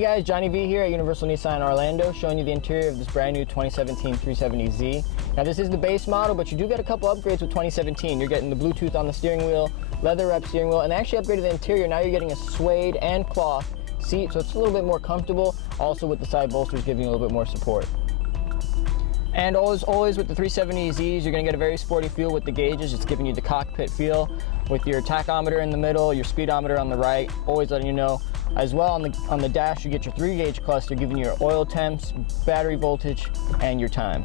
Hey guys, Johnny V here at Universal Nissan Orlando, showing you the interior of this brand new 2017 370Z. Now this is the base model, but you do get a couple upgrades with 2017. You're getting the Bluetooth on the steering wheel, leather wrap steering wheel, and they actually upgraded the interior. Now you're getting a suede and cloth seat, so it's a little bit more comfortable, also with the side bolsters giving you a little bit more support. And always with the 370Zs, you're going to get a very sporty feel with the gauges. It's giving you the cockpit feel with your tachometer in the middle, your speedometer on the right, always letting you know. As well, on the dash, you get your 3-gauge cluster, giving you your oil temps, battery voltage, and your time.